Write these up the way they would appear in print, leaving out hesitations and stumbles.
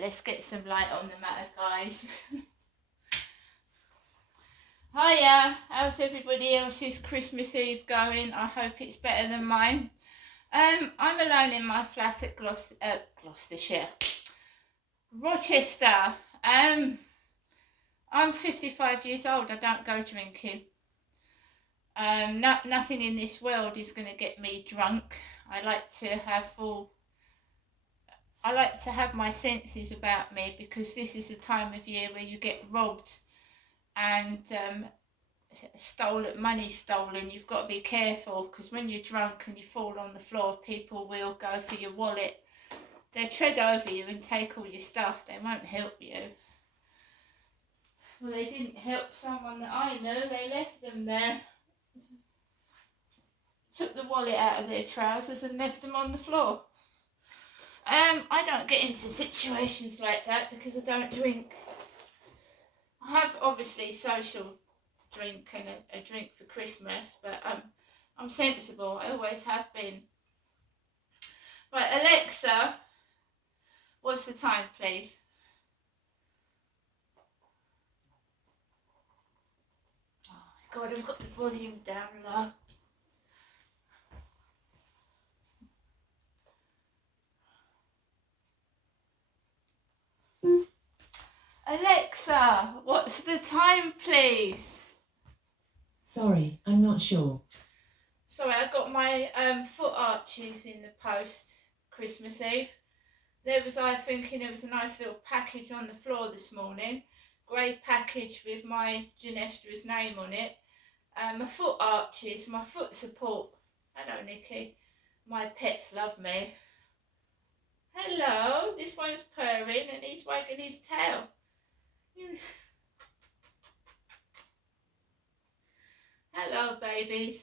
let's get some light on the matter, guys. Hiya, how's everybody else's Christmas Eve going? I hope it's better than mine. I'm alone in my flat at Gloucestershire, Rochester. I'm 55 years old. I don't go drinking. Nothing in this world is going to get me drunk. I like to have my senses about me, because this is a time of year where you get robbed and money stolen. You've got to be careful, because when you're drunk and you fall on the floor, people will go for your wallet. They'll tread over you and take all your stuff. They won't help you. Well, they didn't help someone that I know. They left them there. Took the wallet out of their trousers and left them on the floor. I don't get into situations like that because I don't drink. I have obviously social drink and a drink for Christmas, but I'm sensible. I always have been. Right, Alexa, what's the time, please? Oh my God, I've got the volume down low. Alexa, what's the time, please? Sorry, I'm not sure. Sorry, I got my foot arches in the post Christmas Eve. I thinking there was a nice little package on the floor this morning. Grey package with my Ginestra's name on it. My foot arches, my foot support. Hello, Nikki. My pets love me. Hello, this one's purring and he's wagging his tail. Hello, babies.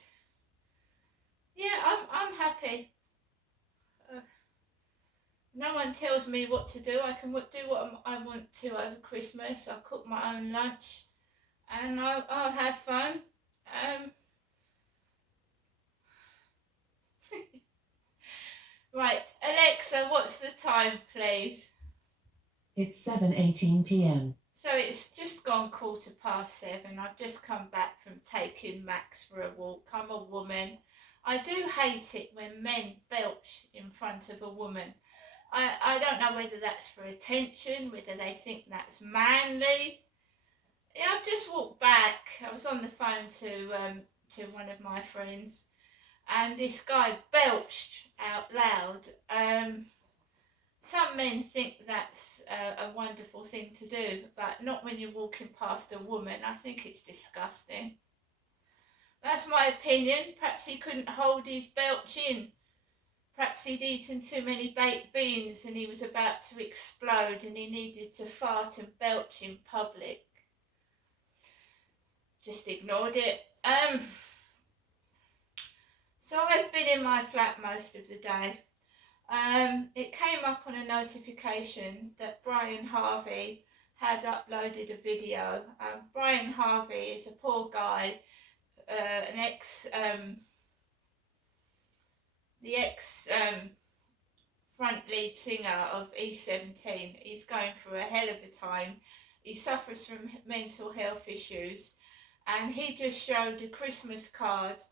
Yeah, I'm happy. No one tells me what to do. I can do what I want to over Christmas. I'll cook my own lunch and I'll have fun. Right, Alexa, what's the time, please? It's 7:18 p.m. So it's just gone 7:15. I've just come back from taking Max for a walk. I'm a woman. I do hate it when men belch in front of a woman. I don't know whether that's for attention, whether they think that's manly. Yeah, I've just walked back. I was on the phone to one of my friends, and this guy belched out loud. Some men think that's a wonderful thing to do, but not when you're walking past a woman. I think it's disgusting. That's my opinion. Perhaps he couldn't hold his belch in. Perhaps he'd eaten too many baked beans and he was about to explode and he needed to fart and belch in public. Just ignored it. So I've been in my flat most of the day. It came up on a notification that Brian Harvey had uploaded a video. Brian Harvey is a poor guy, the ex front lead singer of E17. He's going through a hell of a time. He suffers from mental health issues, and he just showed a Christmas card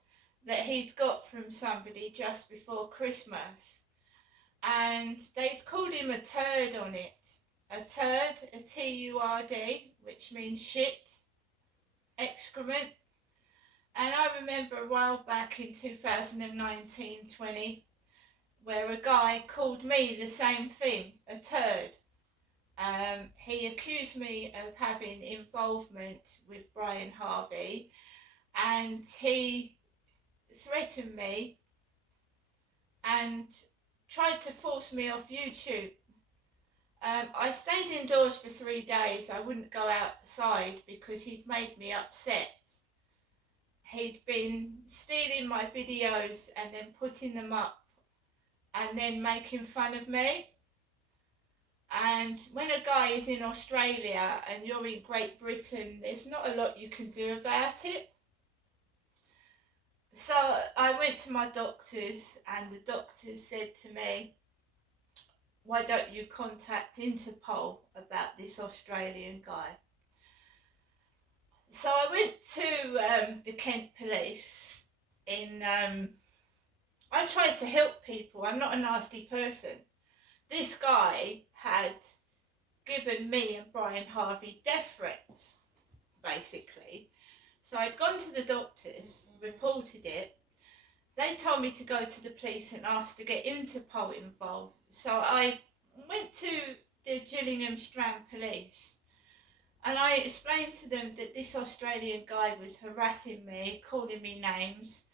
that he'd got from somebody just before Christmas, and they'd called him a turd on it. A turd, a T-U-R-D, which means shit, excrement. And I remember a while back in 2019-20, where a guy called me the same thing, a turd. He accused me of having involvement with Brian Harvey, and he threatened me and tried to force me off YouTube. I stayed indoors for 3 days. I wouldn't go outside because he'd made me upset. He'd been stealing my videos and then putting them up and then making fun of me. And when a guy is in Australia and you're in Great Britain, there's not a lot you can do about it. So I went to my doctors, and the doctors said to me, why don't you contact Interpol about this Australian guy? So I went to the Kent police I tried to help people. I'm not a nasty person. This guy had given me and Brian Harvey death threats, basically. So I'd gone to the doctors, reported it. They told me to go to the police and ask to get Interpol involved. So I went to the Gillingham Strand Police and I explained to them that this Australian guy was harassing me, calling me names,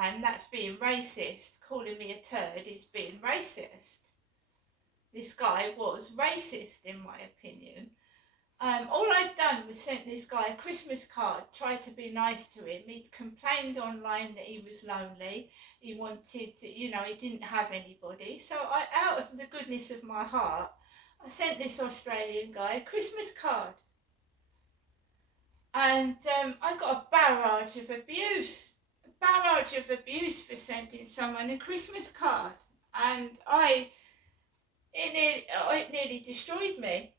and that's being racist. Calling me a turd is being racist. This guy was racist, in my opinion. All I'd done was sent this guy a Christmas card, tried to be nice to him. He'd complained online that he was lonely. He wanted to, he didn't have anybody. So out of the goodness of my heart, I sent this Australian guy a Christmas card. And I got a barrage of abuse. For sending someone a Christmas card. And it nearly destroyed me.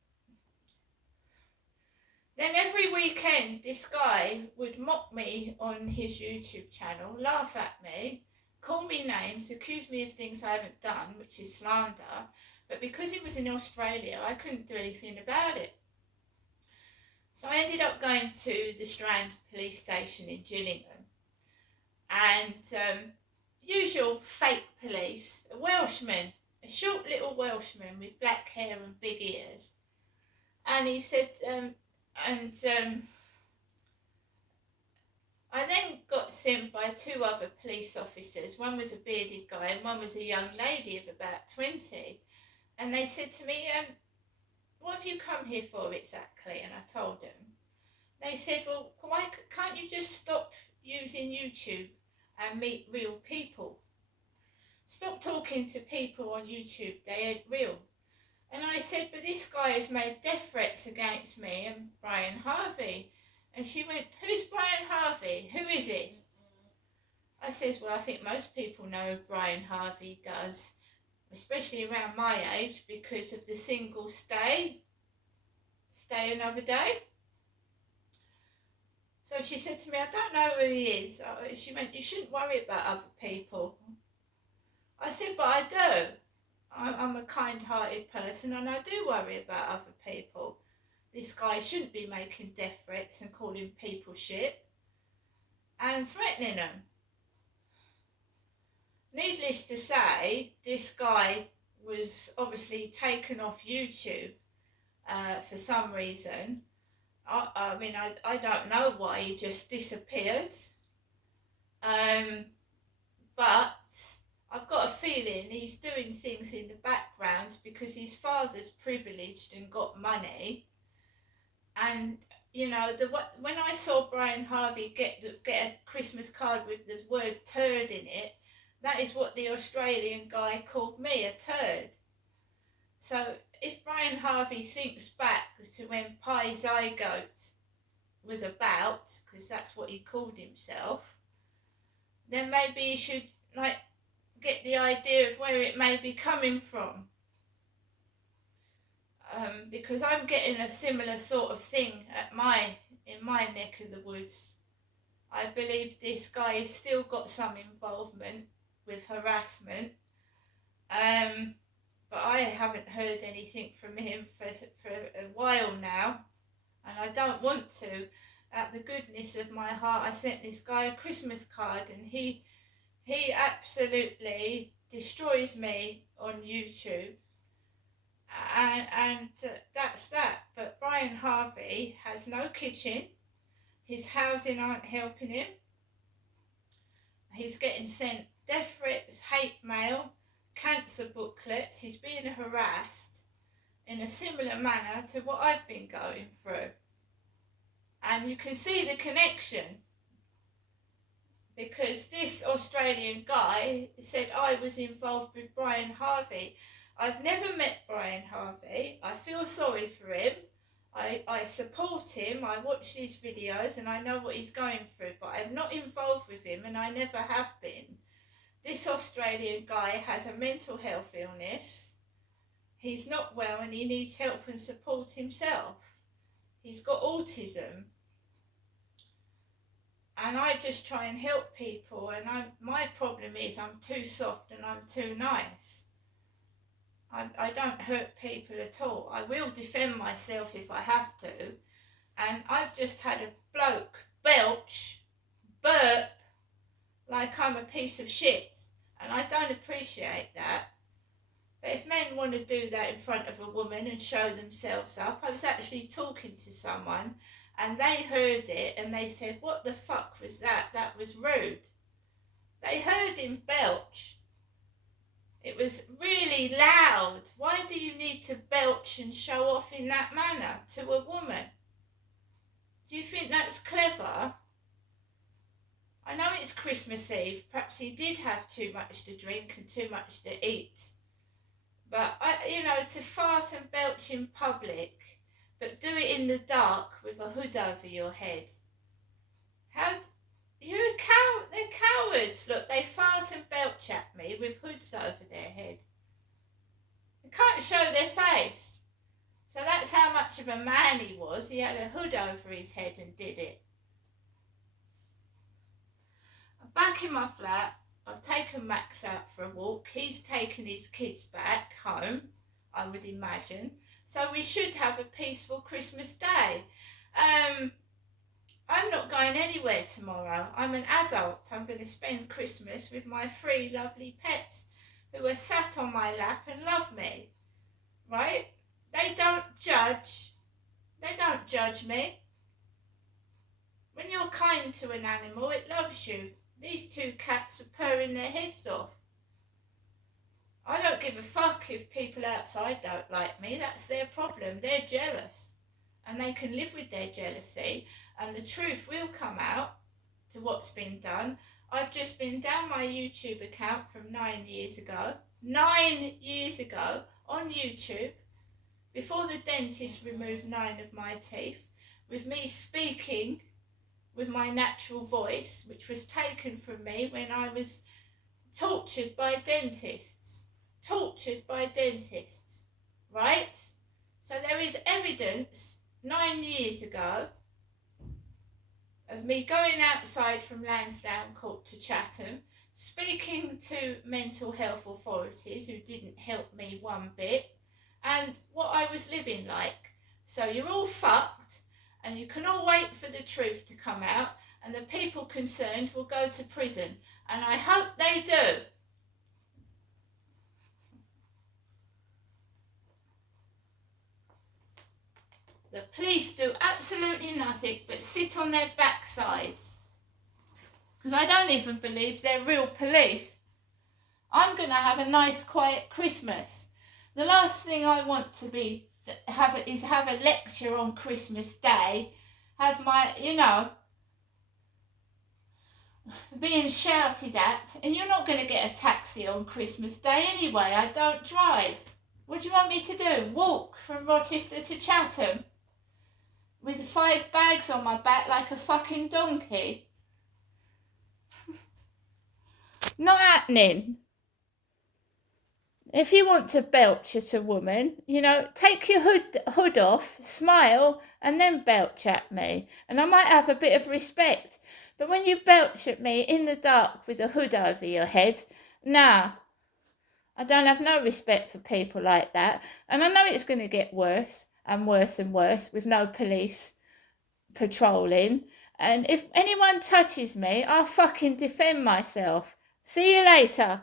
Then every weekend, this guy would mock me on his YouTube channel, laugh at me, call me names, accuse me of things I haven't done, which is slander. But because it was in Australia, I couldn't do anything about it. So I ended up going to the Strand police station in Gillingham. And usual fake police, a Welshman, a short little Welshman with black hair and big ears. And he said, I then got sent by two other police officers. One was a bearded guy and one was a young lady of about 20. And they said to me, what have you come here for exactly? And I told them. They said, well, why can't you just stop using YouTube and meet real people? Stop talking to people on YouTube, they ain't real. And I said, but this guy has made death threats against me and Brian Harvey. And she went, who's Brian Harvey? Who is he? I says, well, I think most people know who Brian Harvey does, especially around my age, because of the single stay another day. So she said to me, I don't know who he is. She went, you shouldn't worry about other people. I said, but I do. I'm a kind-hearted person and I do worry about other people. This guy shouldn't be making death threats and calling people shit and threatening them. Needless to say, this guy was obviously taken off YouTube for some reason. I mean, I don't know why he just disappeared. But I've got a feeling he's doing things in the background because his father's privileged and got money. And, when I saw Brian Harvey get a Christmas card with the word turd in it, that is what the Australian guy called me, a turd. So if Brian Harvey thinks back to when Pie Zygote was about, because that's what he called himself, then maybe he should get the idea of where it may be coming from. Because I'm getting a similar sort of thing in my neck of the woods. I believe this guy has still got some involvement with harassment. But I haven't heard anything from him for a while now, and I don't want to. Out the goodness of my heart, I sent this guy a Christmas card, and he absolutely destroys me on YouTube, and that's that. But Brian Harvey has no kitchen. His housing aren't helping him. He's getting sent death threats, hate mail, cancer booklets. He's being harassed in a similar manner to what I've been going through. And you can see the connection, because this Australian guy said I was involved with Brian Harvey. I've never met Brian Harvey. I feel sorry for him. I support him. I watch his videos and I know what he's going through, but I'm not involved with him and I never have been. This Australian guy has a mental health illness. he's not well and he needs help and support himself. He's got autism. And I just try and help people, and my problem is I'm too soft and I'm too nice. I don't hurt people at all. I will defend myself if I have to. And I've just had a bloke belch, burp, like I'm a piece of shit. And I don't appreciate that. But if men want to do that in front of a woman and show themselves up, I was actually talking to someone and they heard it and they said, what the fuck was that? That was rude. They heard him belch. It was really loud. Why do you need to belch and show off in that manner to a woman? Do you think that's clever? I know it's Christmas Eve. Perhaps he did have too much to drink and too much to eat. But, to fart and belch in public, but do it in the dark with a hood over your head. They're cowards. Look, they fart and belch at me with hoods over their head. They can't show their face. So that's how much of a man he was. He had a hood over his head and did it. I'm back in my flat. I've taken Max out for a walk. He's taken his kids back home, I would imagine. So we should have a peaceful Christmas day. I'm not going anywhere tomorrow. I'm an adult. I'm going to spend Christmas with my 3 lovely pets who are sat on my lap and love me. Right? They don't judge. They don't judge me. When you're kind to an animal, it loves you. These 2 cats are purring their heads off. I don't give a fuck if people outside don't like me. That's their problem. They're jealous. And they can live with their jealousy. And the truth will come out to what's been done. I've just been down my YouTube account from 9 years ago. 9 years ago on YouTube. Before the dentist removed 9 of my teeth. With me speaking with my natural voice, which was taken from me when I was tortured by dentists. Tortured by dentists, right? So there is evidence 9 years ago of me going outside from Lansdowne Court to Chatham, speaking to mental health authorities who didn't help me one bit, and what I was living like. So you're all fucked, and you can all wait for the truth to come out, and the people concerned will go to prison. And I hope they do. The police do absolutely nothing but sit on their backsides. Because I don't even believe they're real police. I'm going to have a nice quiet Christmas. The last thing I want to have a lecture on Christmas Day, have my, being shouted at, and you're not going to get a taxi on Christmas Day anyway. I don't drive. What do you want me to do? Walk from Rochester to Chatham with 5 bags on my back like a fucking donkey? Not happening. If you want to belch at a woman, take your hood off, smile, and then belch at me. And I might have a bit of respect. But when you belch at me in the dark with a hood over your head, nah. I don't have no respect for people like that. And I know it's going to get worse and worse and worse with no police patrolling. And if anyone touches me, I'll fucking defend myself. See you later.